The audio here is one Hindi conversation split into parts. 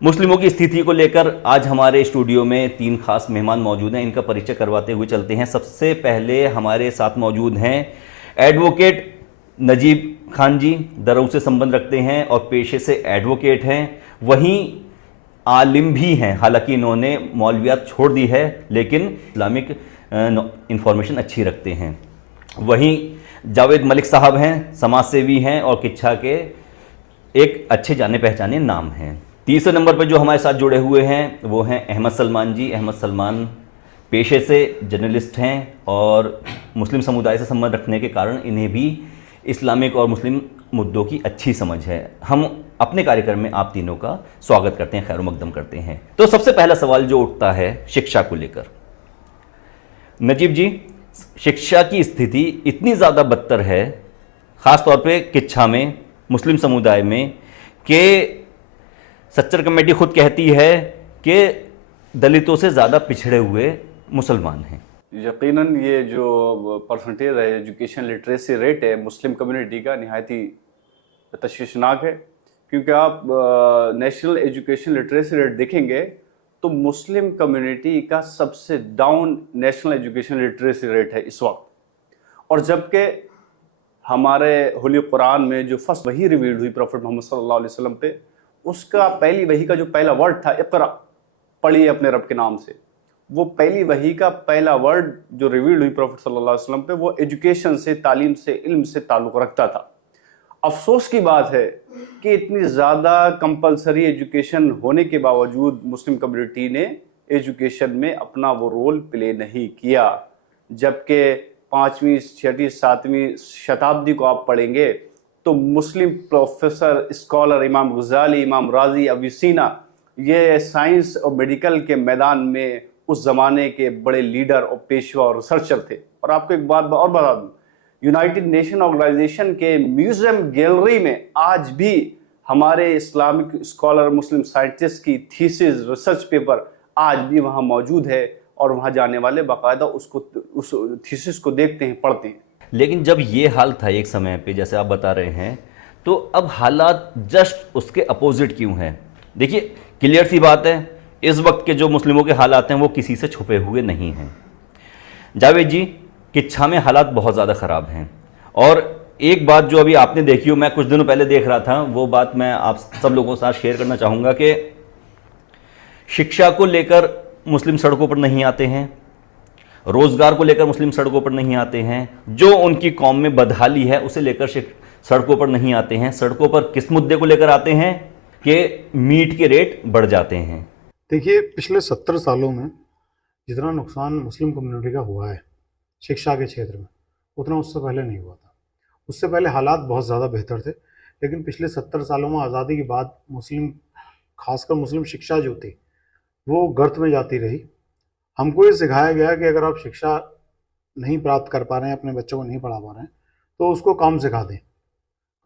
मुस्लिमों की स्थिति को लेकर आज हमारे स्टूडियो में तीन खास मेहमान मौजूद हैं। इनका परिचय करवाते हुए चलते हैं। सबसे पहले हमारे साथ मौजूद हैं एडवोकेट नजीब खान जी। दरऊ से संबंध रखते हैं और पेशे से एडवोकेट हैं, वहीं आलिम भी हैं। हालांकि इन्होंने मौलवियात छोड़ दी है, लेकिन इस्लामिक इंफॉर्मेशन अच्छी रखते हैं। वहीं जावेद मलिक साहब हैं, समाज सेवी हैं और किच्छा के एक अच्छे जाने पहचाने नाम हैं। तीसरे नंबर पर जो हमारे साथ जुड़े हुए हैं वो हैं अहमद सलमान जी। अहमद सलमान पेशे से जर्नलिस्ट हैं और मुस्लिम समुदाय से संबंध रखने के कारण इन्हें भी इस्लामिक और मुस्लिम मुद्दों की अच्छी समझ है। हम अपने कार्यक्रम में आप तीनों का स्वागत करते हैं, खैर मकदम करते हैं। तो सबसे पहला सवाल जो उठता है शिक्षा को लेकर, नजीब जी, शिक्षा की स्थिति इतनी ज़्यादा बदतर है, ख़ास तौर पे किच्छा में, मुस्लिम समुदाय में, कि सच्चर कमेटी खुद कहती है कि दलितों से ज़्यादा पिछड़े हुए मुसलमान हैं। यकीनन ये जो परसेंटेज है, एजुकेशन लिटरेसी रेट है मुस्लिम कम्युनिटी का, नहायत ही तशवीशनाक है। क्योंकि आप नेशनल एजुकेशन लिटरेसी रेट देखेंगे तो मुस्लिम कम्युनिटी का सबसे down national education literacy rate है इस वक्त। और जबकि हमारे होली कुरान में जो फर्स्ट वही रिवील्ड हुई प्रॉफिट मोहम्मद सल्लल्लाहु अलैहि वसल्लम पे, उसका पहली वही का जो पहला वर्ड था इक़रा, पढ़िए अपने रब के नाम से, वो पहली वही का पहला वर्ड जो रिवील्ड हुई प्रॉफिट सल्लल्लाहु अलैहि वसल्लम पे, वो एजुकेशन से, तालीम से, इल्म से ताल्लुक़ रखता था। अफसोस की बात है कि इतनी ज़्यादा कंपलसरी एजुकेशन होने के बावजूद मुस्लिम कम्युनिटी ने एजुकेशन में अपना वो रोल प्ले नहीं किया। जबकि 5वीं, 6वीं, 7वीं शताब्दी को आप पढ़ेंगे तो मुस्लिम प्रोफेसर, स्कॉलर इमाम गजाली, इमाम राजी, अविसीना, ये साइंस और मेडिकल के मैदान में उस ज़माने के बड़े लीडर और पेशवा और रिसर्चर थे। और आपको एक बात और बता दूँ, यूनाइटेड नेशन ऑर्गेनाइजेशन के म्यूज़ियम गैलरी में आज भी हमारे इस्लामिक स्कॉलर, मुस्लिम साइंटिस्ट की थीसिस, रिसर्च पेपर आज भी वहाँ मौजूद है और वहाँ जाने वाले बाकायदा उस थीसिस को देखते हैं, पढ़ते हैं। लेकिन जब ये हाल था एक समय पे, जैसे आप बता रहे हैं, तो अब हालात जस्ट उसके अपोजिट क्यों हैं? देखिए, क्लियर सी बात है, इस वक्त के जो मुस्लिमों के हालात हैं वो किसी से छुपे हुए नहीं हैं। जावेद जी, किच्छा में हालात बहुत ज़्यादा ख़राब हैं। और एक बात जो अभी आपने देखी हो, मैं कुछ दिनों पहले देख रहा था, वो बात मैं आप सब लोगों के साथ शेयर करना चाहूँगा कि शिक्षा को लेकर मुस्लिम सड़कों पर नहीं आते हैं, रोज़गार को लेकर मुस्लिम सड़कों पर नहीं आते हैं, जो उनकी कौम में बदहाली है उसे लेकर सड़कों पर नहीं आते हैं। सड़कों पर किस मुद्दे को लेकर आते हैं कि मीट के रेट बढ़ जाते हैं। देखिए, पिछले 70 सालों में जितना नुकसान मुस्लिम कम्युनिटी का हुआ है शिक्षा के क्षेत्र में, उतना उससे पहले नहीं हुआ था। उससे पहले हालात बहुत ज़्यादा बेहतर थे, लेकिन पिछले 70 सालों में आज़ादी के बाद मुस्लिम, खासकर मुस्लिम शिक्षा जो थी वो गर्त में जाती रही। हमको ये सिखाया गया कि अगर आप शिक्षा नहीं प्राप्त कर पा रहे हैं, अपने बच्चों को नहीं पढ़ा पा रहे हैं, तो उसको काम सिखा दें,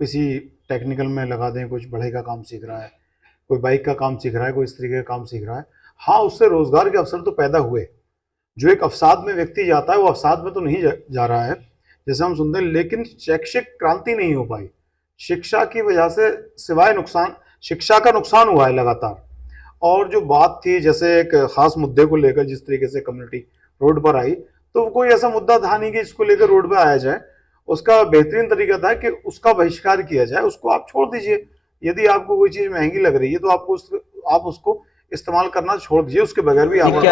किसी टेक्निकल में लगा दें। कुछ बढ़ई का काम सीख रहा है, कोई बाइक का काम सीख रहा है, कोई इस तरीके का काम सीख रहा है। हाँ, उससे रोज़गार के अवसर तो पैदा हुए। जो एक अवसाद में व्यक्ति जाता है वो अवसाद में तो नहीं जा रहा है जैसे हम सुनते हैं, लेकिन शैक्षिक क्रांति नहीं हो पाई। शिक्षा की वजह से सिवाय नुकसान, शिक्षा का नुकसान हुआ है लगातार। और जो बात थी, जैसे एक खास मुद्दे को लेकर जिस तरीके से कम्युनिटी रोड पर आई, तो कोई ऐसा मुद्दा था नहीं कि इसको लेकर रोड पर आया जाए। उसका बेहतरीन तरीका था कि उसका बहिष्कार किया जाए, उसको आप छोड़ दीजिए। यदि आपको कोई चीज़ महंगी लग रही है तो आप उसको इस्तेमाल करना छोड़ दीजिए, उसके बगैर भी आप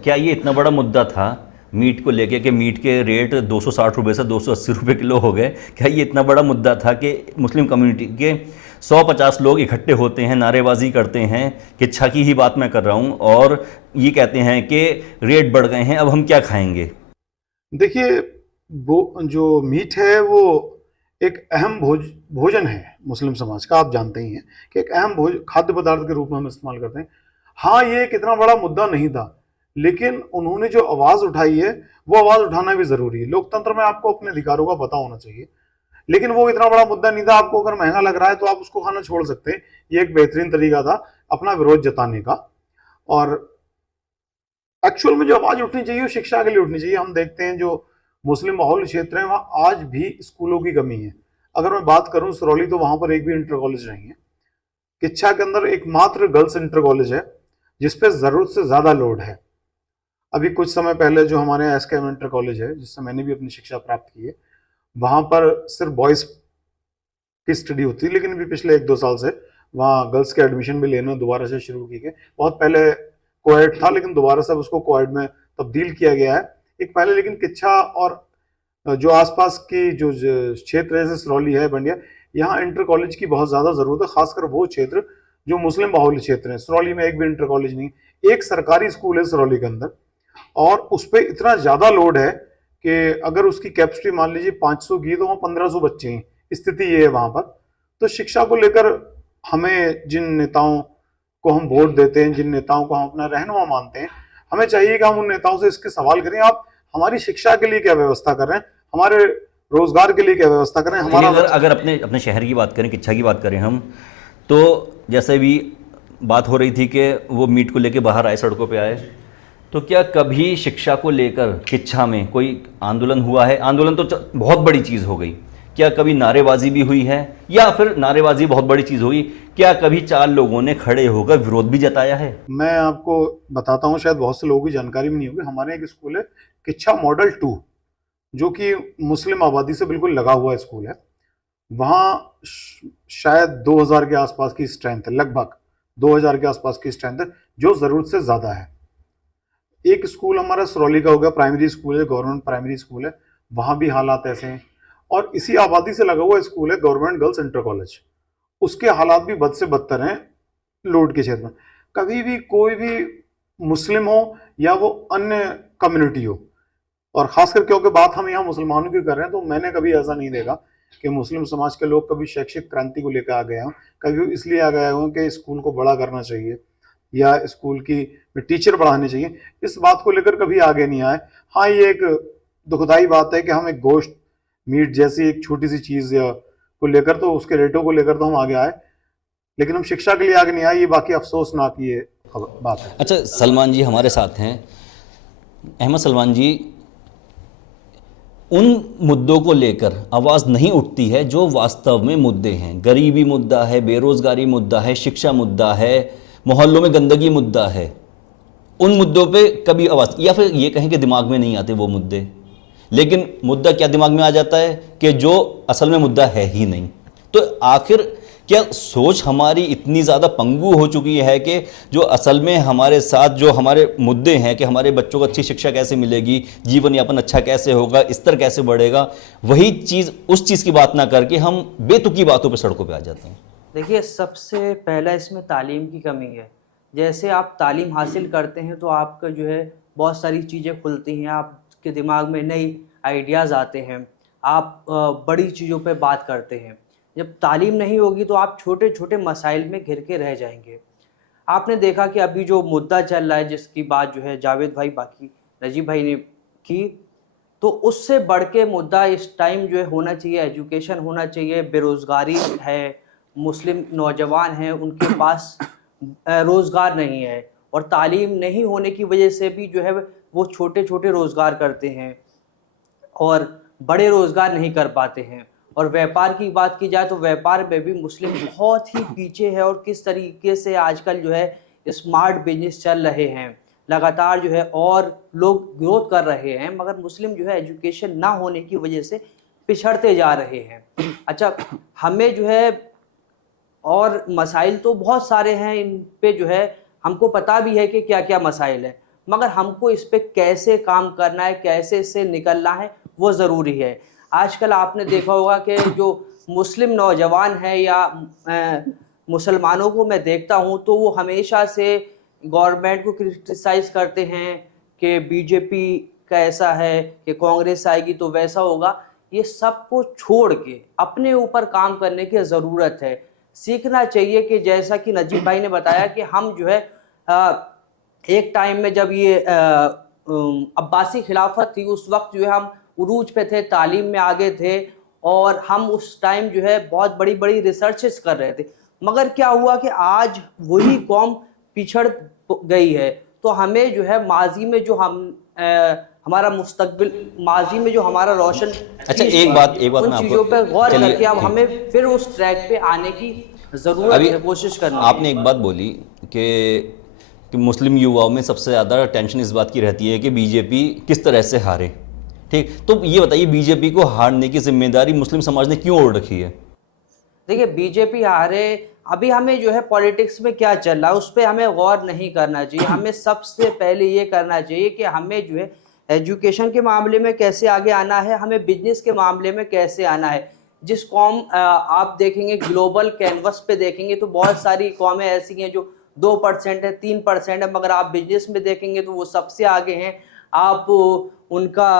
क्या ये इतना बड़ा मुद्दा था मीट को लेके कि मीट के रेट 260 रुपये से 280 रुपये किलो हो गए? क्या ये इतना बड़ा मुद्दा था कि मुस्लिम कम्युनिटी के 150 लोग इकट्ठे होते हैं, नारेबाजी करते हैं, किच्छा की ही बात मैं कर रहा हूँ, और ये कहते हैं कि रेट बढ़ गए हैं, अब हम क्या खाएंगे? देखिए, वो जो मीट है वो एक अहम भोजन है मुस्लिम समाज का। आप जानते ही हैं कि एक अहम खाद्य पदार्थ के रूप में हम इस्तेमाल करते हैं। हाँ, ये एक इतना बड़ा मुद्दा नहीं था, लेकिन उन्होंने जो आवाज़ उठाई है वो आवाज़ उठाना भी ज़रूरी है। लोकतंत्र में आपको अपने अधिकारों का पता होना चाहिए, लेकिन वो इतना बड़ा मुद्दा नहीं था। आपको अगर महंगा लग रहा है तो आप उसको खाना छोड़ सकते हैं। ये एक बेहतरीन तरीका था अपना विरोध जताने का। और एक्चुअल में जो आवाज़ उठनी चाहिए वो शिक्षा के लिए उठनी चाहिए। हम देखते हैं जो मुस्लिम माहौल क्षेत्र है वहाँ आज भी स्कूलों की कमी है। अगर मैं बात करूँ सिरौली, तो वहाँ पर एक भी इंटर कॉलेज नहीं है। किच्छा के अंदर एकमात्र गर्ल्स इंटर कॉलेज है जिसपे जरूरत से ज्यादा लोड है। अभी कुछ समय पहले जो हमारे एसकेएम इंटर कॉलेज है जिससे मैंने भी अपनी शिक्षा प्राप्त की है, वहां पर सिर्फ बॉयज की स्टडी होती है, लेकिन अभी पिछले 1-2 साल से वहाँ गर्ल्स के एडमिशन भी लेना दोबारा से शुरू की गए। बहुत पहले कोएड था लेकिन दोबारा से उसको कोएड में तब्दील किया गया है। एक पहले लेकिन किच्छा और जो आसपास की जो क्षेत्र है जैसे सिरौली है, बंडिया, यहाँ इंटर कॉलेज की बहुत ज्यादा जरूरत है, खासकर वो क्षेत्र जो मुस्लिम बाहुल्य क्षेत्र है। सिरौली में एक भी इंटर कॉलेज नहीं, एक सरकारी स्कूल है सिरौली के अंदर, और उस पर इतना ज्यादा लोड है कि अगर उसकी कैपेसिटी मान लीजिए 500 की तो वहाँ 1500 बच्चे हैं, स्थिति ये है वहां पर। तो शिक्षा को लेकर हमें जिन नेताओं को हम वोट देते हैं, जिन नेताओं को हम अपना रहनुमा मानते हैं, हमें चाहिए कि हम उन नेताओं से इसके सवाल करें, आप हमारी शिक्षा के लिए क्या व्यवस्था कर रहे हैं, हमारे रोजगार के लिए क्या व्यवस्था कर रहे हैं। हमारा अगर अपने शहर की बात करें, किच्छा की बात करें हम, तो जैसे भी बात हो रही थी कि वो मीट को लेके बाहर आए, सड़कों पे आए, तो क्या कभी शिक्षा को लेकर किच्छा में कोई आंदोलन हुआ है? आंदोलन तो बहुत बड़ी चीज़ हो गई, क्या कभी नारेबाजी भी हुई है? या फिर नारेबाजी बहुत बड़ी चीज़ हुई, क्या कभी 4 लोगों ने खड़े होकर विरोध भी जताया है? मैं आपको बताता हूँ, शायद बहुत से लोगों की जानकारी भी नहीं होगी। हमारे एक स्कूल है किच्छा मॉडल 2, जो कि मुस्लिम आबादी से बिल्कुल लगा हुआ स्कूल है। वहाँ शायद 2000 के आसपास की स्ट्रेंथ है, लगभग 2000 के आसपास की स्ट्रेंथ है, जो ज़रूरत से ज़्यादा है। एक स्कूल हमारा सिरौली का हो गया, प्राइमरी स्कूल है, गवर्नमेंट प्राइमरी स्कूल है, वहाँ भी हालात ऐसे हैं। और इसी आबादी से लगा हुआ स्कूल है गवर्नमेंट गर्ल्स इंटर कॉलेज, उसके हालात भी बद से बदतर हैं लोड के क्षेत्र में। कभी भी कोई भी मुस्लिम हो या वो अन्य कम्युनिटी हो, और खासकर क्योंकि बात हम यहाँ मुसलमानों की कर रहे हैं, तो मैंने कभी ऐसा नहीं देखा कि मुस्लिम समाज के लोग कभी शैक्षिक क्रांति को लेकर आ गए हों। कभी इसलिए आ गए हों कि स्कूल को बड़ा करना चाहिए या स्कूल की टीचर बढ़ाने चाहिए, इस बात को लेकर कभी आगे नहीं आए। हाँ, ये एक दुखदाई बात है कि हम एक गोश्त मीट जैसी एक छोटी सी चीज को लेकर, तो उसके रेटों को लेकर तो हम आगे आए, लेकिन हम शिक्षा के लिए आगे नहीं आए। ये बाकी अफसोसनाक ये बात है। अच्छा, सलमान जी हमारे साथ हैं। अहमद सलमान जी, उन मुद्दों को लेकर आवाज़ नहीं उठती है जो वास्तव में मुद्दे हैं। गरीबी मुद्दा है, बेरोज़गारी मुद्दा है, शिक्षा मुद्दा है, मोहल्लों में गंदगी मुद्दा है। उन मुद्दों पे कभी आवाज़, या फिर ये कहें कि दिमाग में नहीं आते वो मुद्दे, लेकिन मुद्दा क्या दिमाग में आ जाता है कि जो असल में मुद्दा है ही नहीं। तो आखिर क्या सोच हमारी इतनी ज़्यादा पंगु हो चुकी है कि जो असल में हमारे साथ जो हमारे मुद्दे हैं कि हमारे बच्चों को अच्छी शिक्षा कैसे मिलेगी, जीवन यापन अच्छा कैसे होगा, स्तर कैसे बढ़ेगा, वही चीज़ उस चीज़ की बात ना करके हम बेतुकी बातों पर सड़कों पर आ जाते हैं? देखिए, सबसे पहला इसमें तालीम की कमी है। जैसे आप तालीम हासिल करते हैं तो आपका जो है बहुत सारी चीज़ें खुलती हैं, आपके दिमाग में नई आइडियाज़ आते हैं, आप बड़ी चीज़ों पे बात करते हैं। जब तालीम नहीं होगी तो आप छोटे छोटे मसाइल में घिर के रह जाएंगे। आपने देखा कि अभी जो मुद्दा चल रहा है, जिसकी बात जो है जावेद भाई, बाकी नजीब भाई ने की, तो उससे बढ़ के मुद्दा इस टाइम जो है होना चाहिए, एजुकेशन होना चाहिए। बेरोज़गारी है, मुस्लिम नौजवान हैं, उनके पास रोज़गार नहीं है, और तालीम नहीं होने की वजह से भी जो है वो छोटे छोटे रोज़गार करते हैं और बड़े रोज़गार नहीं कर पाते हैं। और व्यापार की बात की जाए तो व्यापार में भी मुस्लिम बहुत ही पीछे है, और किस तरीके से आजकल जो है स्मार्ट बिजनेस चल रहे हैं लगातार जो है, और लोग ग्रोथ कर रहे हैं, मगर मुस्लिम जो है एजुकेशन ना होने की वजह से पिछड़ते जा रहे हैं। अच्छा, हमें जो है और मसाइल तो बहुत सारे हैं, इन पे जो है हमको पता भी है कि क्या क्या मसाइल है, मगर हमको इस पे कैसे काम करना है, कैसे इससे निकलना है, वो ज़रूरी है। आजकल आपने देखा होगा कि जो मुस्लिम नौजवान है या मुसलमानों को मैं देखता हूँ तो वो हमेशा से गवर्नमेंट को क्रिटिसाइज़ करते हैं कि बीजेपी का ऐसा है, कि कांग्रेस आएगी तो वैसा होगा। ये सब को छोड़ के अपने ऊपर काम करने की ज़रूरत है। सीखना चाहिए कि जैसा कि नजीब भाई ने बताया कि हम जो है एक टाइम में जब ये अब्बासी खिलाफत थी, उस वक्त जो है हम उरूज पे थे, तालीम में आगे थे, और हम उस टाइम जो है बहुत बड़ी बड़ी रिसर्चेस कर रहे थे, मगर क्या हुआ कि आज वही कौम पिछड़ गई है। तो हमें जो है माजी में जो हमारा मुस्तकबिल, माजी में जो हमारा रोशन, अच्छा, एक बात उन चीज़ों पर गौर करके अब हमें फिर उस ट्रैक पे आने की ज़रूरत अभी है कोशिश करनी है। आपने एक बात बोली कि मुस्लिम युवाओं में सबसे ज़्यादा टेंशन इस बात की रहती है कि बीजेपी किस तरह से हारे। ठीक, तो ये बताइए बीजेपी को हारने की जिम्मेदारी मुस्लिम समाज ने क्यों ओढ़ रखी है? देखिए बीजेपी हारे, अभी हमें जो है पॉलिटिक्स में क्या चल रहा है उस पर हमें गौर नहीं करना चाहिए। हमें सबसे पहले ये करना चाहिए कि हमें जो है एजुकेशन के मामले में कैसे आगे आना है, हमें बिजनेस के मामले में कैसे आना है। जिस कौम आप देखेंगे ग्लोबल कैनवस पे देखेंगे तो बहुत सारी कौमें ऐसी हैं जो 2% है, 3% है, मगर आप बिजनेस में देखेंगे तो वो सबसे आगे हैं। आप उनका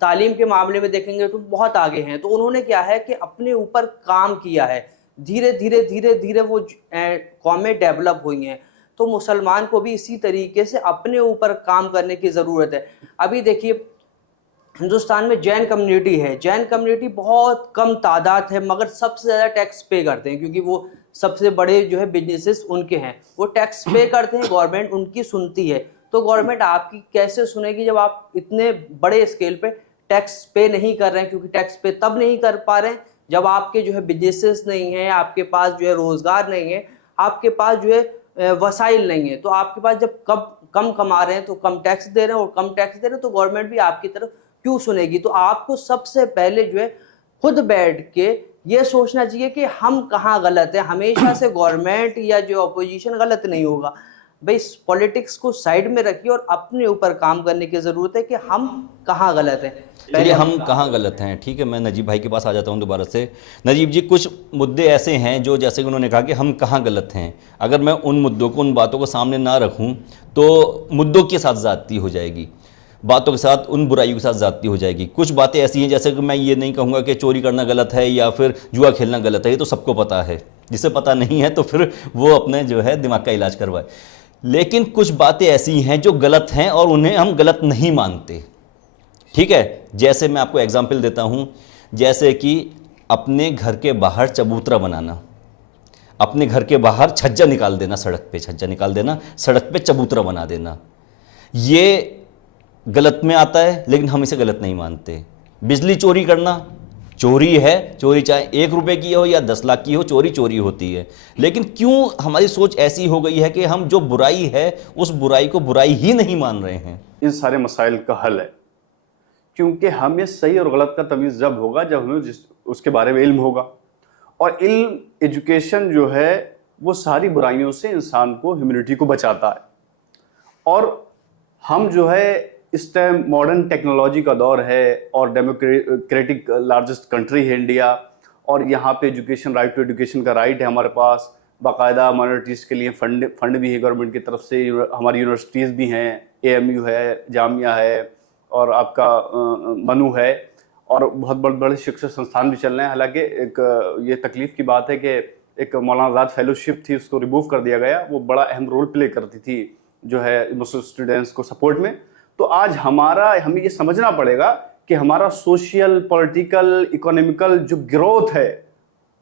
तालीम के मामले में देखेंगे तो बहुत आगे हैं। तो उन्होंने क्या है कि अपने ऊपर काम किया है, धीरे धीरे वो कौमें डेवलप हुई हैं। तो मुसलमान को भी इसी तरीके से अपने ऊपर काम करने की ज़रूरत है। अभी देखिए हिंदुस्तान में जैन कम्युनिटी है, जैन कम्युनिटी बहुत कम तादाद है, मगर सबसे ज़्यादा टैक्स पे करते हैं क्योंकि वो सबसे बड़े जो है बिजनेसेस उनके हैं। वो टैक्स पे करते हैं, गवर्नमेंट उनकी सुनती है। तो गवर्नमेंट आपकी कैसे सुनेगी जब आप इतने बड़े स्केल पे टैक्स पे नहीं कर रहे हैं? क्योंकि टैक्स पे तब नहीं कर पा रहे हैं जब आपके जो है बिजनेसेस नहीं है, आपके पास जो है रोजगार नहीं है, आपके पास जो है वसाइल नहीं है। तो आपके पास जब कम कमा रहे हैं तो कम टैक्स दे रहे हैं, और कम टैक्स दे रहे हैं तो गवर्नमेंट भी आपकी तरफ क्यों सुनेगी? तो आपको सबसे पहले जो है खुद बैठ के ये सोचना चाहिए कि हम कहाँ गलत है। हमेशा से गवर्नमेंट या जो अपोजिशन गलत नहीं होगा भाई। पॉलिटिक्स को साइड में रखिए और अपने ऊपर काम करने की ज़रूरत है कि हम कहाँ गलत हैं। चलिए हम कहाँ गलत हैं, ठीक है। मैं नजीब भाई के पास आ जाता हूँ दोबारा से। नजीब जी, कुछ मुद्दे ऐसे हैं जो जैसे कि उन्होंने कहा कि हम कहाँ गलत हैं, अगर मैं उन मुद्दों को, उन बातों को सामने ना रखूँ तो मुद्दों के साथ ज़्यादती हो जाएगी, बातों के साथ, उन बुराइयों के साथ ज़्यादती हो जाएगी। कुछ बातें ऐसी हैं जैसे कि मैं ये नहीं कहूँगा कि चोरी करना गलत है या फिर जुआ खेलना गलत है, ये तो सबको पता है। जिसे पता नहीं है तो फिर वो अपने जो है दिमाग का इलाज करवाए। लेकिन कुछ बातें ऐसी हैं जो गलत हैं और उन्हें हम गलत नहीं मानते, ठीक है। जैसे मैं आपको एग्जाम्पल देता हूँ, जैसे कि अपने घर के बाहर चबूतरा बनाना, अपने घर के बाहर छज्जा निकाल देना, सड़क पे छज्जा निकाल देना, सड़क पे चबूतरा बना देना, ये गलत में आता है, लेकिन हम इसे गलत नहीं मानते। बिजली चोरी करना चोरी है, चोरी चाहे 1 रुपए की हो या 10 लाख की हो, चोरी चोरी होती है। लेकिन क्यों हमारी सोच ऐसी हो गई है कि हम जो बुराई है उस बुराई को बुराई ही नहीं मान रहे हैं? इन सारे मसाइल का हल है, क्योंकि हमें सही और गलत का तमीज़ जब होगा जब हमें उसके बारे में इल्म होगा। और इल्म, एजुकेशन जो है वो सारी बुराइयों से इंसान को, ह्यूमैनिटी को बचाता है। और हम जो है इस टाइम मॉडर्न टेक्नोलॉजी का दौर है और डेमोक्रेटिक लार्जेस्ट कंट्री है इंडिया, और यहाँ पे एजुकेशन, राइट टू एजुकेशन का राइट है हमारे पास। बाकायदा माइनॉरिटीज़ के लिए फंड भी है गवर्नमेंट की तरफ से, हमारी यूनिवर्सिटीज़ भी हैं, AMU है, जामिया है और आपका मनु है, और बहुत बड़े शिक्षण संस्थान भी चल रहे हैं। हालांकि एक ये तकलीफ़ की बात है कि एक मौलाना आज़ाद फेलोशिप थी, उसको रिमूव कर दिया गया। वो बड़ा अहम रोल प्ले करती थी जो है मुस्लिम स्टूडेंट्स को सपोर्ट में। तो आज हमें ये समझना पड़ेगा कि हमारा सोशल, पॉलिटिकल, इकोनॉमिकल जो ग्रोथ है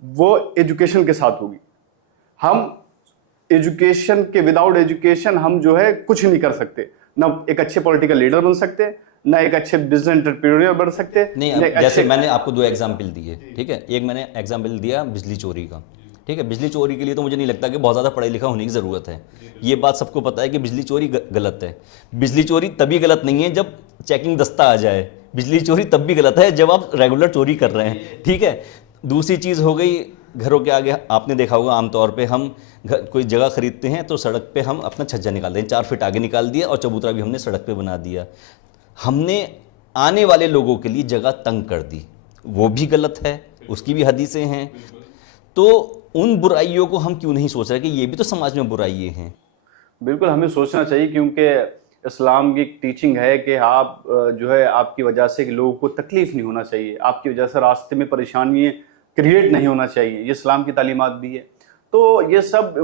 वो एजुकेशन के साथ होगी। हम एजुकेशन के, विदाउट एजुकेशन हम जो है कुछ नहीं कर सकते। ना एक अच्छे पॉलिटिकल लीडर बन सकते, ना एक अच्छे बिजनेस एंटरप्रेन्योर बन सकते। नहीं, जैसे मैंने आपको 2 एग्जाम्पल दिए, ठीक है। एक मैंने एग्जाम्पल दिया बिजली चोरी का, ठीक है। बिजली चोरी के लिए तो मुझे नहीं लगता कि बहुत ज़्यादा पढ़ा लिखा होने की ज़रूरत है। ये बात सबको पता है कि बिजली चोरी गलत है। बिजली चोरी तभी गलत नहीं है जब चेकिंग दस्ता आ जाए, बिजली चोरी तब भी गलत है जब आप रेगुलर चोरी कर रहे हैं, ठीक है। दूसरी चीज़ हो गई घरों के आगे, आपने देखा होगा आमतौर पे हम कोई जगह खरीदते हैं तो सड़क पे हम अपना छज्जा निकाल दें, 4 फीट आगे निकाल दिया और चबूतरा भी हमने सड़क पे बना दिया। हमने आने वाले लोगों के लिए जगह तंग कर दी, वो भी गलत है, उसकी भी हदीसें हैं। तो उन बुराइयों को हम क्यों नहीं सोच रहे कि ये भी तो समाज में बुराइयाँ हैं? बिल्कुल हमें सोचना चाहिए, क्योंकि इस्लाम की एक टीचिंग है कि आप जो है आपकी वजह से लोगों को तकलीफ़ नहीं होना चाहिए, आपकी वजह से रास्ते में परेशानी क्रिएट नहीं होना चाहिए। ये इस्लाम की तालीमात भी है। तो ये सब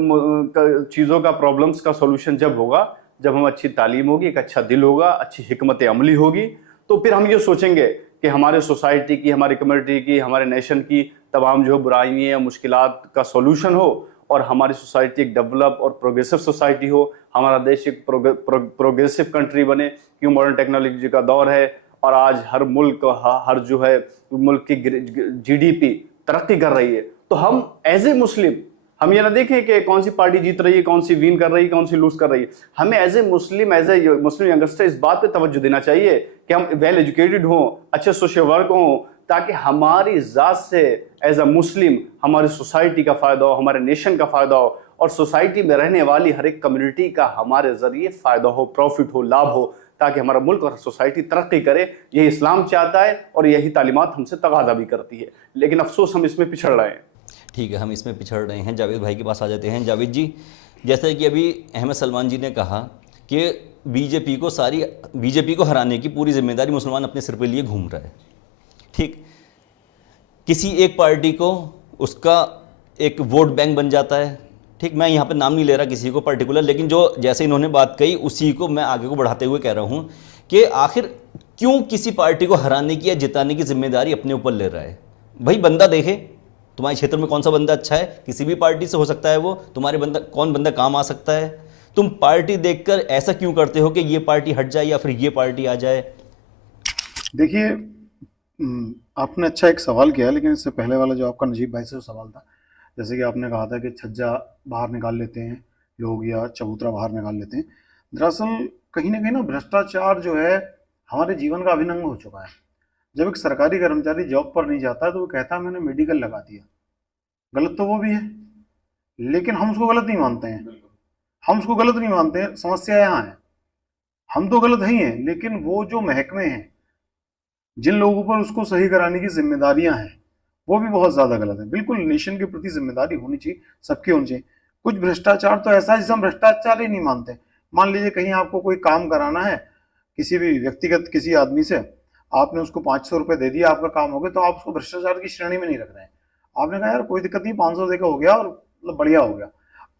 चीज़ों का, प्रॉब्लम्स का सोल्यूशन जब होगा, जब हम अच्छी तालीम होगी, एक अच्छा दिल होगा, अच्छी हिकमत अमली होगी, तो फिर हम ये सोचेंगे कि हमारे सोसाइटी की, हमारी कम्युनिटी की, हमारे नेशन की तमाम जो बुराइयाँ या मुश्किलात का सोल्यूशन हो और हमारी सोसाइटी एक डेवलप और प्रोग्रेसिव सोसाइटी हो, हमारा देश एक प्रोग्रेसिव कंट्री बने। क्यों मॉडर्न टेक्नोलॉजी का दौर है और आज हर मुल्क, हर जो है मुल्क की GDP तरक्की कर रही है। तो हम एज ए मुस्लिम हम ये ना देखें कि कौन सी पार्टी जीत रही है, कौन सी विन कर रही है, कौन सी लूज कर रही है। हमें एज ए मुस्लिम यंगस्टर इस बात पे तवज्जो देना चाहिए कि हम वेल एजुकेटेड हों, अच्छे सोशल वर्क हों, ताकि हमारी ज़ात से एज अ मुस्लिम हमारी सोसाइटी का फ़ायदा हो, हमारे नेशन का फ़ायदा हो, और सोसाइटी में रहने वाली हर एक कम्युनिटी का हमारे ज़रिए फ़ायदा हो, प्रॉफिट हो, लाभ हो, ताकि हमारा मुल्क और सोसाइटी तरक्की करे। यही इस्लाम चाहता है और यही तालीमात हमसे तगादा भी करती है, लेकिन अफसोस हम इसमें पिछड़ रहे हैं। ठीक है, हम इसमें पिछड़ रहे हैं। जावेद भाई के पास आ जाते हैं। जावेद जी, जैसे कि अभी अहमद सलमान जी ने कहा कि बीजेपी को हराने की पूरी जिम्मेदारी मुसलमान अपने सिर पे लिए घूम रहा है। ठीक, किसी एक पार्टी को उसका एक वोट बैंक बन जाता है। ठीक, मैं यहाँ पे नाम नहीं ले रहा किसी को पर्टिकुलर, लेकिन जो जैसे इन्होंने बात कही उसी को मैं आगे को बढ़ाते हुए कह रहा हूँ कि आखिर क्यों किसी पार्टी को हराने की या जिताने की जिम्मेदारी अपने ऊपर ले रहा है। भाई बंदा देखे, तुम्हारे क्षेत्र में कौन सा बंदा अच्छा है, किसी भी पार्टी से हो सकता है वो, तुम्हारे कौन बंदा काम आ सकता है। तुम पार्टी देखकर ऐसा क्यों करते हो कि ये पार्टी हट जाए या फिर ये पार्टी आ जाए। देखिए, आपने अच्छा एक सवाल किया, लेकिन इससे पहले वाला जो आपका नजीब भाई से जो सवाल था, जैसे कि आपने कहा था कि छज्जा बाहर निकाल लेते हैं लोग या चबूतरा बाहर निकाल लेते हैं। दरअसल कहीं ना भ्रष्टाचार जो है हमारे जीवन का अभिन्न अंग हो चुका है। जब एक सरकारी कर्मचारी जॉब पर नहीं जाता है तो वो कहता है मैंने मेडिकल लगा दिया। गलत तो वो भी है, लेकिन हम उसको गलत नहीं मानते हैं। हम उसको गलत नहीं मानते हैं, समस्या यहाँ है। हम तो गलत ही हैं, लेकिन वो जो महकमे हैं जिन लोगों पर उसको सही कराने की जिम्मेदारियां हैं वो भी बहुत ज्यादा गलत है। बिल्कुल नेशन के प्रति जिम्मेदारी होनी चाहिए, सबकी होनी चाहिए। कुछ भ्रष्टाचार तो ऐसा है जिसे हम भ्रष्टाचार ही नहीं मानते। मान लीजिए कहीं आपको कोई काम कराना है किसी भी व्यक्तिगत किसी आदमी से, आपने उसको 500 रुपए दे दिया, आपका काम हो गया, तो आप उसको भ्रष्टाचार की श्रेणी में नहीं रख रहे हैं। आपने कहा यार कोई दिक्कत नहीं, 500 देकर हो गया और मतलब बढ़िया हो गया।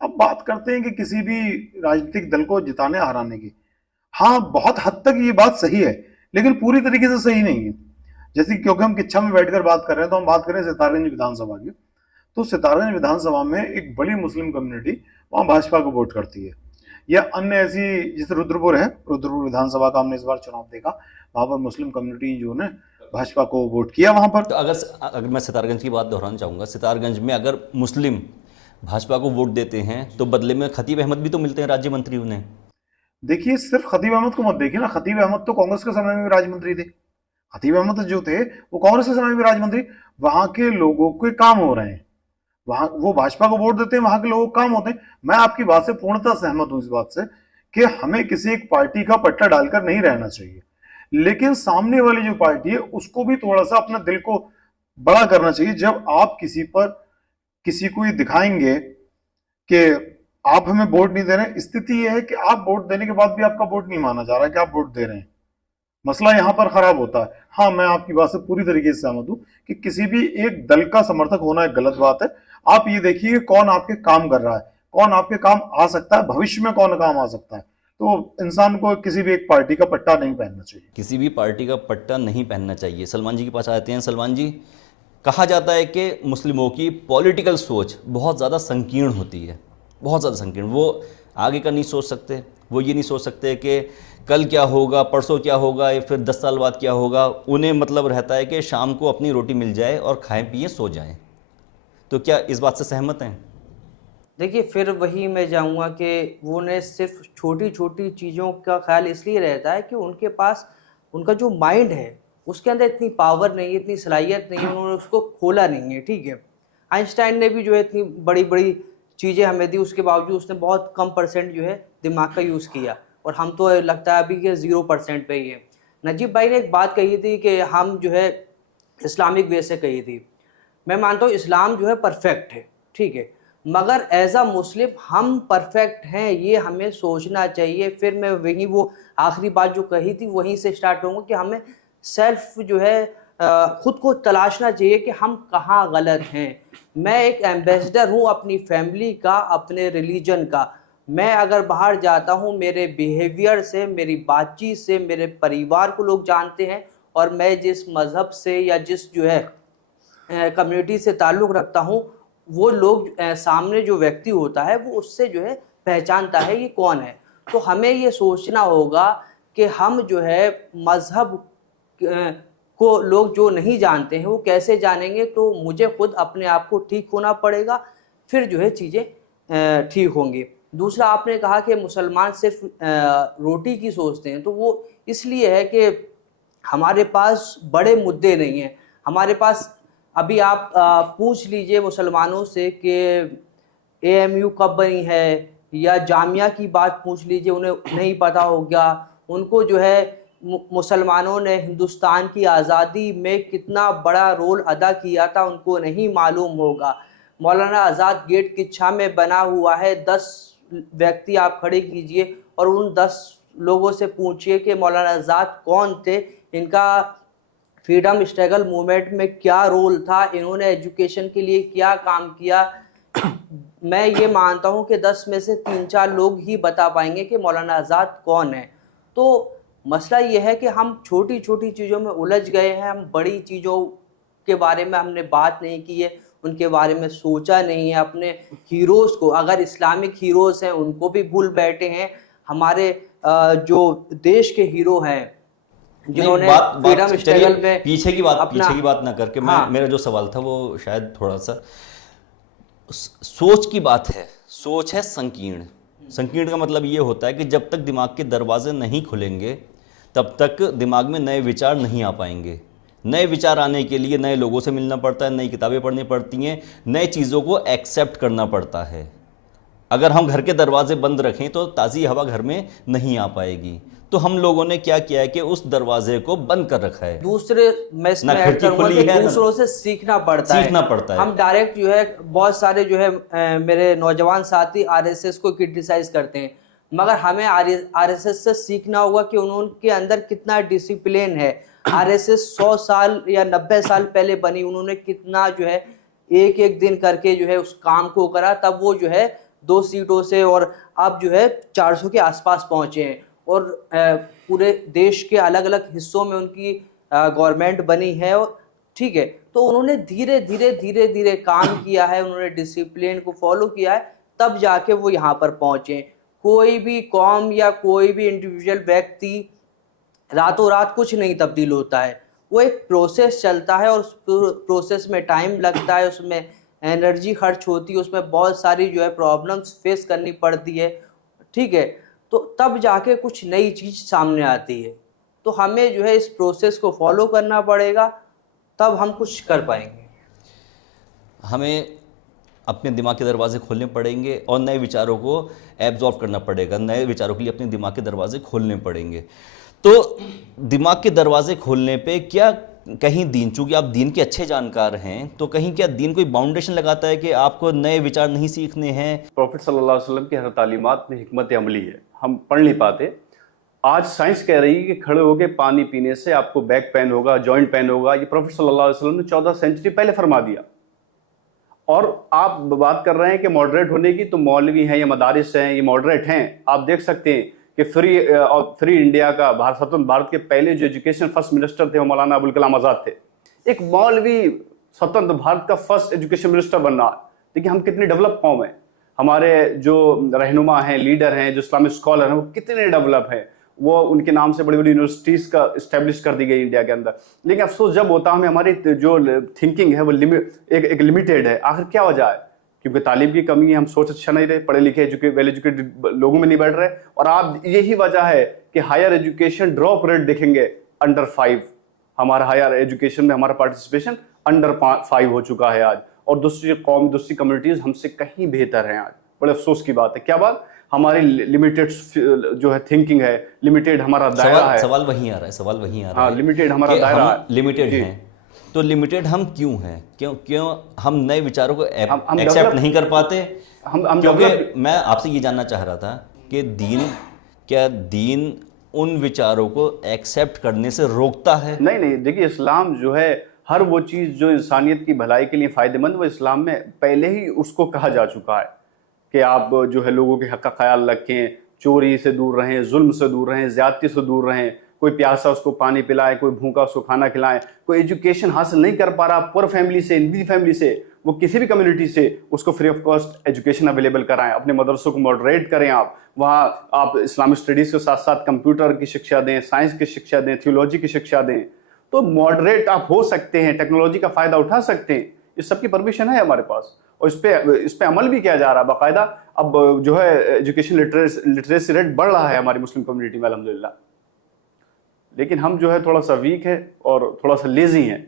अब बात करते हैं कि किसी भी राजनीतिक दल को जिताने हराने की, हाँ बहुत हद तक ये बात सही है, लेकिन पूरी तरीके से सही नहीं है। जैसे क्योंकि हम किच्छा में बैठकर बात कर रहे हैं, तो हम बात करें सितारगंज विधानसभा की, तो सितारगंज विधानसभा में एक बड़ी मुस्लिम कम्युनिटी वहां भाजपा को वोट करती है, या अन्य ऐसी जैसे रुद्रपुर है, रुद्रपुर विधानसभा का हमने इस बार चुनाव देखा, वहां पर मुस्लिम कम्युनिटी जो ने भाजपा को वोट किया वहां पर। तो अगर मैं सितारगंज की बात दोहराना चाहूँगा, सितारगंज में अगर मुस्लिम भाजपा को वोट देते हैं तो बदले में खतीब अहमद भी तो मिलते हैं राज्य मंत्री उन्हें। देखिए, सिर्फ खतीब अहमद को मत देखिए ना, खतीब अहमद तो कांग्रेस के समय में भी राज्य थे। खतीब अहमद जो थे वो कांग्रेस के समय में भी राज्य, वहां के लोगों के काम हो रहे हैं, वहां वो भाजपा को वोट देते हैं, वहां के लोगों को काम होते हैं। मैं आपकी बात से पूर्णतः सहमत हूं इस बात से कि हमें किसी एक पार्टी का पट्टा डालकर नहीं रहना चाहिए, लेकिन सामने वाली जो पार्टी है उसको भी थोड़ा सा अपना दिल को बड़ा करना चाहिए। जब आप किसी को ये दिखाएंगे कि आप हमें वोट नहीं दे रहे हैं, स्थिति यह है कि आप वोट देने के बाद भी आपका वोट नहीं माना जा रहा है कि आप वोट दे रहे हैं, मसला यहां पर खराब होता है। हाँ, मैं आपकी बात से पूरी तरीके से सहमत हूं कि किसी भी एक दल का समर्थक होना एक गलत बात है। आप ये देखिए कौन आपके काम कर रहा है, कौन आपके काम आ सकता है, भविष्य में कौन काम आ सकता है। तो इंसान को किसी भी एक पार्टी का पट्टा नहीं पहनना चाहिए, किसी भी पार्टी का पट्टा नहीं पहनना चाहिए। सलमान जी के पास आते हैं। सलमान जी, कहा जाता है कि मुस्लिमों की पॉलिटिकल सोच बहुत ज़्यादा संकीर्ण होती है, बहुत ज़्यादा संकीर्ण। वो आगे का नहीं सोच सकते, वो ये नहीं सोच सकते कि कल क्या होगा, परसों क्या होगा, या फिर 10 साल बाद क्या होगा। उन्हें मतलब रहता है कि शाम को अपनी रोटी मिल जाए और खाएं पिए सो जाएं। तो क्या इस बात से सहमत हैं? देखिए, फिर वही मैं जाऊंगा कि वो ने सिर्फ छोटी छोटी चीज़ों का ख्याल इसलिए रहता है कि उनके पास उनका जो माइंड है उसके अंदर इतनी पावर नहीं है, इतनी सलाहियत नहीं है, उन्होंने उसको खोला नहीं है। ठीक है, आइंस्टाइन ने भी जो है इतनी बड़ी बड़ी चीज़ें हमें दी, उसके बावजूद उसने बहुत कम % जो है दिमाग का यूज़ किया, और हम तो लगता है अभी कि 0% पे ही है। नजीब भाई ने एक बात कही थी कि हम जो है इस्लामिक वे से कही थी। मैं मानता हूँ इस्लाम जो है परफेक्ट है, ठीक है, मगर एज अ मुस्लिम हम परफेक्ट हैं ये हमें सोचना चाहिए। फिर मैं वही वो आखिरी बात जो कही थी वहीं से स्टार्ट होंगे कि हमें सेल्फ जो है खुद को तलाशना चाहिए कि हम कहाँ गलत हैं। मैं एक एम्बेसडर हूँ अपनी फैमिली का, अपने रिलीजन का। मैं अगर बाहर जाता हूँ, मेरे बिहेवियर से, मेरी बातचीत से मेरे परिवार को लोग जानते हैं, और मैं जिस मज़हब से या जिस जो है कम्युनिटी से ताल्लुक़ रखता हूँ, वो लोग सामने जो व्यक्ति होता है वो उससे जो है पहचानता है ये कौन है। तो हमें ये सोचना होगा कि हम जो है मज़हब को लोग जो नहीं जानते हैं वो कैसे जानेंगे? तो मुझे खुद अपने आप को ठीक होना पड़ेगा, फिर जो है चीज़ें ठीक होंगी। दूसरा, आपने कहा कि मुसलमान सिर्फ रोटी की सोचते हैं, तो वो इसलिए है कि हमारे पास बड़े मुद्दे नहीं हैं। हमारे पास अभी आप पूछ लीजिए मुसलमानों से कि AMU कब बनी है, या जामिया की बात पूछ लीजिए, उन्हें नहीं पता होगा। उनको जो है मुसलमानों ने हिंदुस्तान की आज़ादी में कितना बड़ा रोल अदा किया था उनको नहीं मालूम होगा। मौलाना आज़ाद गेट किच्छा में बना हुआ है, 10 व्यक्ति आप खड़े कीजिए और उन 10 लोगों से पूछिए कि मौलाना आज़ाद कौन थे, इनका फ्रीडम स्ट्रगल मूवमेंट में क्या रोल था, इन्होंने एजुकेशन के लिए क्या काम किया। मैं ये मानता हूँ कि 10 में से 3-4 लोग ही बता पाएंगे कि मौलाना आज़ाद कौन है। तो मसला ये है कि हम छोटी छोटी चीज़ों में उलझ गए हैं, हम बड़ी चीज़ों के बारे में हमने बात नहीं की है, उनके बारे में सोचा नहीं है। अपने हीरोज़ को, अगर इस्लामिक हीरोज़ हैं उनको भी भूल बैठे हैं। हमारे जो देश के हीरो हैं जिन्होंने फ्रीडम स्ट्रगल में पीछे की बात ना करके मेरा जो सवाल था वो शायद थोड़ा सा सोच की बात है। सोच है संकीर्ण का मतलब ये होता है कि जब तक दिमाग के दरवाजे नहीं खुलेंगे तब तक दिमाग में नए विचार नहीं आ पाएंगे। नए विचार आने के लिए नए लोगों से मिलना पड़ता है, नई किताबें पढ़नी पड़ती हैं, नए चीज़ों को एक्सेप्ट करना पड़ता है। अगर हम घर के दरवाजे बंद रखें तो ताज़ी हवा घर में नहीं आ पाएगी। तो हम लोगों ने क्या किया है कि उस दरवाजे को बंद कर रखा है। दूसरे मैं इसमें ऐड करूंगा कि दूसरों से सीखना पड़ता है। हम डायरेक्ट जो है बहुत सारे जो है मेरे नौजवान साथी RSS को क्रिटिसाइज करते हैं, मगर हमें RSS से सीखना होगा कि उनके अंदर कितना डिसिप्लिन है। RSS 100 साल या 90 साल पहले बनी, उन्होंने कितना जो है एक दिन करके जो है उस काम को करा, तब वो जो है 2 सीटों से और अब जो है 400 के आसपास पहुंचे हैं। और पूरे देश के अलग अलग हिस्सों में उनकी गवर्नमेंट बनी है। और ठीक है, तो उन्होंने धीरे धीरे काम किया है, उन्होंने डिसिप्लिन को फॉलो किया है, तब जाके वो यहाँ पर पहुँचे। कोई भी कौम या कोई भी इंडिविजुअल व्यक्ति रातों रात कुछ नहीं तब्दील होता है, वो एक प्रोसेस चलता है और उस प्रोसेस में टाइम लगता है, उसमें एनर्जी खर्च होती है, उसमें बहुत सारी जो है प्रॉब्लम्स फेस करनी पड़ती है। ठीक है, तो तब जाके कुछ नई चीज़ सामने आती है। तो हमें जो है इस प्रोसेस को फॉलो करना पड़ेगा, तब हम कुछ कर पाएंगे। हमें अपने दिमाग के दरवाजे खोलने पड़ेंगे और नए विचारों को एब्जॉर्ब करना पड़ेगा। नए विचारों के लिए अपने दिमाग के दरवाजे खोलने पड़ेंगे। तो दिमाग के दरवाजे खोलने पे क्या कहीं दीन, चूँकि आप दीन के अच्छे जानकार हैं, तो कहीं क्या दीन कोई बाउंडेशन लगाता है कि आपको नए विचार नहीं सीखने हैं? प्रॉफिट सल्लल्लाहु अलैहि वसल्लम की हर तालीमात में हिकमत अमली है, हम पढ़ नहीं पाते। आज साइंस कह रही है कि खड़े होकर पानी पीने से आपको बैक पेन होगा, जॉइंट पेन होगा। ये प्रॉफिट सल्लल्लाहु अलैहि वसल्लम ने 14 सेंचुरी पहले फरमा दिया। और आप बात कर रहे हैं कि मॉडरेट होने की, तो मौलवी हैं या मदारिस हैं, ये मॉडरेट हैं। आप देख सकते हैं कि फ्री इंडिया का स्वतंत्र भारत के पहले जो एजुकेशन फर्स्ट मिनिस्टर थे वो मौलाना अबुल कलाम आज़ाद थे। एक मौलवी स्वतंत्र भारत का फर्स्ट एजुकेशन मिनिस्टर बन रहा है। देखिए हम कितनी डेवलप कौम है, हमारे जो रहनुमा हैं, लीडर हैं, जो इस्लामिक स्कॉलर हैं, वो कितने डेवलप हैं। वो उनके नाम से बड़ी बड़ी यूनिवर्सिटीज़ का इस्टेब्लिश कर दी गई इंडिया के अंदर। लेकिन अफसोस जब होता है हमारी जो थिंकिंग है वो एक लिमिटेड है। आखिर क्या वजह है? क्योंकि तालीम की कमी है, हम सोच अच्छा नहीं रहे, पढ़े लिखे वेल एजुकेटेड लोगों में नहीं बढ़ रहे। और आप यही वजह है कि हायर एजुकेशन ड्रॉप रेट देखेंगे अंडर 5। हमारा हायर एजुकेशन में हमारा पार्टिसिपेशन अंडर 5 हो चुका है आज। और दूसरी कौम, दूसरी कम्युनिटीज़ हमसे कहीं बेहतर हैं आज। बड़े अफसोस की बात है। क्या बात? हमारी लिमिटेड जो है थिंकिंग है, लिमिटेड हमारा दायरा है। सवाल वहीं आ रहा है। लिमिटेड हमारा दायरा है, लिमिटेड है। तो लिमिटेड हम क्यों हैं? क्यों हम नए विचारों को एक्सेप्ट नहीं कर पाते? क्योंकि मैं आपसे ये जानना चाह रहा था कि दीन उन विचारों को एक्सेप्ट करने से रोकता है? नहीं, देखिए इस्लाम जो है हर वो चीज़ जो इंसानियत की भलाई के लिए फ़ायदेमंद, वो इस्लाम में पहले ही उसको कहा जा चुका है कि आप जो है लोगों के हक़ का ख्याल रखें, चोरी से दूर रहें, जुल्म से दूर रहें, ज़्यादती से दूर रहें। कोई प्यासा उसको पानी पिलाए, कोई भूखा उसको खाना खिलाए। कोई एजुकेशन हासिल नहीं कर पा रहा पुअर फैमिली से, नीडी फैमिली से, वो किसी भी कम्युनिटी से, उसको free of cost education available कराएं। अपने मदरसों को मॉडरेट करें। आप वहाँ आप इस्लामिक स्टडीज़ के साथ साथ कंप्यूटर की शिक्षा दें, साइंस की शिक्षा दें, थियोलॉजी की शिक्षा दें। तो मॉडरेट आप हो सकते हैं, टेक्नोलॉजी का फायदा उठा सकते हैं, इस सब की परमिशन है हमारे पास और इस पे अमल भी किया जा रहा है बाकायदा। अब जो है एजुकेशन लिटरेसी रेट बढ़ रहा है हमारी मुस्लिम कम्युनिटी में अल्हम्दुलिल्लाह, लेकिन हम जो है थोड़ा सा वीक है और थोड़ा सा लेजी हैं।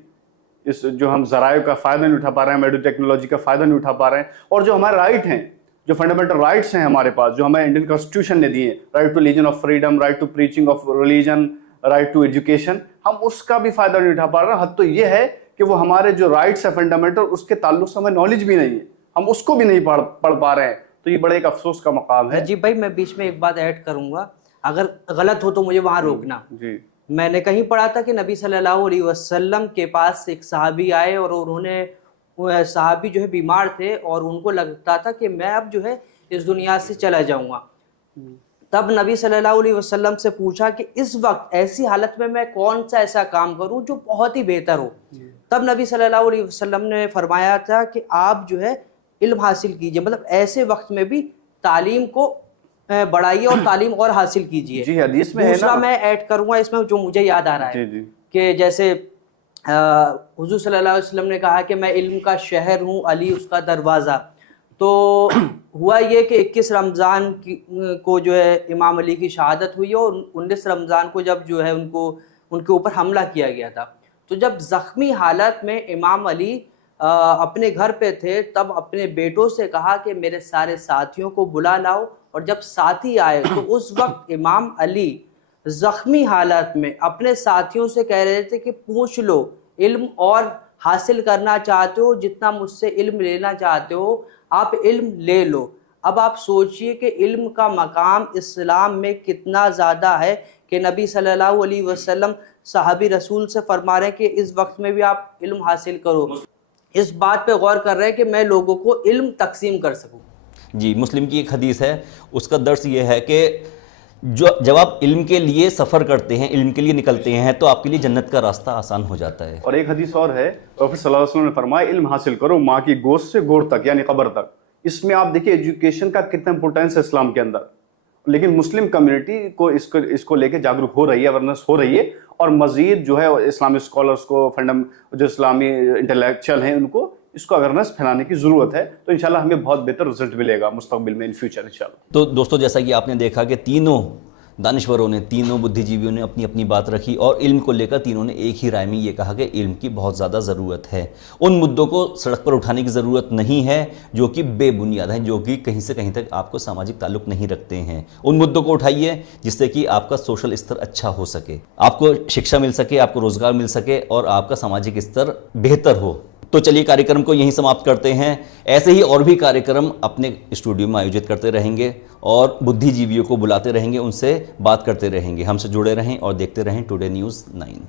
इस जो हम ज़राए का फ़ायदा नहीं उठा पा रहे हैं, मेडिकल टेक्नोलॉजी का फ़ायदा नहीं उठा पा रहे हैं, और जो हमारे राइट हैं, जो फंडामेंटल राइट्स हैं हमारे पास, जो हमें इंडियन कॉन्स्टिट्यूशन ने दिए, right to religion of freedom, right to preaching of religion, right to education, हम उसका भी फ़ायदा नहीं उठा पा रहे हैं। हद तो ये है कि वो हमारे जो राइट्स है फंडामेंटल, उसके ताल्लुक से हमें नॉलेज भी नहीं है, हम उसको भी नहीं पढ़ पा रहे हैं। तो ये बड़े एक अफसोस का मकाम है। नजीब भाई, मैं बीच में एक बात ऐड करूंगा, अगर गलत हो तो मुझे वहां रोकना। जी, मैंने कहीं पढ़ा था कि नबी सल्लल्लाहु अलैहि वसल्लम के पास एक सहाबी आए और उन्होंने सहाबी जो है बीमार थे और उनको लगता था कि मैं अब जो है इस दुनिया से चला जाऊंगा। तब नबी सल्लल्लाहु अलैहि वसल्लम से पूछा कि इस वक्त ऐसी हालत में मैं कौन सा ऐसा काम करूं जो बहुत ही बेहतर हो। तब नबी सल्लल्लाहु अलैहि वसल्लम ने फरमाया था कि आप जो है इल्म हासिल कीजिए, मतलब ऐसे वक्त में भी तालीम को बढ़ाइए और तालीम और हासिल कीजिए। जी, हदीस में है ना। दूसरा मैं ऐड करूंगा इसमें जो मुझे याद आ रहा है जी, कि जैसे हुजूर सल्लल्लाहु अलैहि वसल्लम ने कहा कि मैं इल्म का शहर हूँ, अली उसका दरवाज़ा। तो हुआ ये कि 21 रमज़ान को जो है इमाम अली की शहादत हुई और 19 रमज़ान को जब जो है उनके ऊपर हमला किया गया था। तो जब ज़ख्मी हालत में इमाम अली अपने घर पे थे, तब अपने बेटों से कहा कि मेरे सारे साथियों को बुला लाओ, और जब साथी आए तो उस वक्त इमाम अली ज़ख्मी हालत में अपने साथियों से कह रहे थे कि पूछ लो, इल्म और हासिल करना चाहते हो, जितना मुझसे इल्म लेना चाहते हो आप इल्म ले लो। अब आप सोचिए कि इल्म का मकाम इस्लाम में कितना ज़्यादा है कि नबी सल्लल्लाहु अलैहि वसल्लम सहाबी रसूल से फरमा रहे हैं कि इस वक्त में भी आप इल्म हासिल करो। इस बात पे गौर कर रहे हैं कि मैं लोगों को इल्म तकसीम कर सकूं। जी, मुस्लिम की एक हदीस है, उसका दर्स ये है कि जब आप इल्म के लिए सफ़र करते हैं, इल्म के लिए निकलते हैं, तो आपके लिए जन्नत का रास्ता आसान हो जाता है। और एक हदीस और है, प्रॉफेट सल्लल्लाहु अलैहि वसल्लम ने फरमाया इल्म हासिल करो माँ की गोश्त से गोड़ तक, यानी कब्र तक। इसमें आप देखिए एजुकेशन का कितना इंपॉर्टेंस है इस्लाम के अंदर, लेकिन मुस्लिम कम्युनिटी को इसको लेके जागरूक हो रही है, अवेयरनेस हो रही है, और मजीद जो है इस्लामिक स्कॉलर्स को, जो इस्लामी इंटेलेक्चुअल हैं, उनको इसको अवेयरनेस फैलाने की ज़रूरत है। तो इंशाल्लाह हमें बहुत बेहतर रिजल्ट मिलेगा मुस्तकबिल में, इन फ्यूचर इंशाल्लाह। तो दोस्तों, जैसा कि आपने देखा कि तीनों दानिश्वरों ने, तीनों बुद्धिजीवियों ने अपनी अपनी बात रखी और इल्म को लेकर तीनों ने एक ही राय में ये कहा कि इल्म की बहुत ज़्यादा ज़रूरत है। उन मुद्दों को सड़क पर उठाने की ज़रूरत नहीं है जो कि बेबुनियाद हैं, जो कि कहीं से कहीं तक आपको सामाजिक ताल्लुक़ नहीं रखते हैं। उन मुद्दों को उठाइए जिससे कि आपका सोशल स्तर अच्छा हो सके, आपको शिक्षा मिल सके, आपको रोज़गार मिल सके और आपका सामाजिक स्तर बेहतर हो। तो चलिए कार्यक्रम को यहीं समाप्त करते हैं। ऐसे ही और भी कार्यक्रम अपने स्टूडियो में आयोजित करते रहेंगे और बुद्धिजीवियों को बुलाते रहेंगे, उनसे बात करते रहेंगे। हमसे जुड़े रहें और देखते रहें टुडे न्यूज़ 9।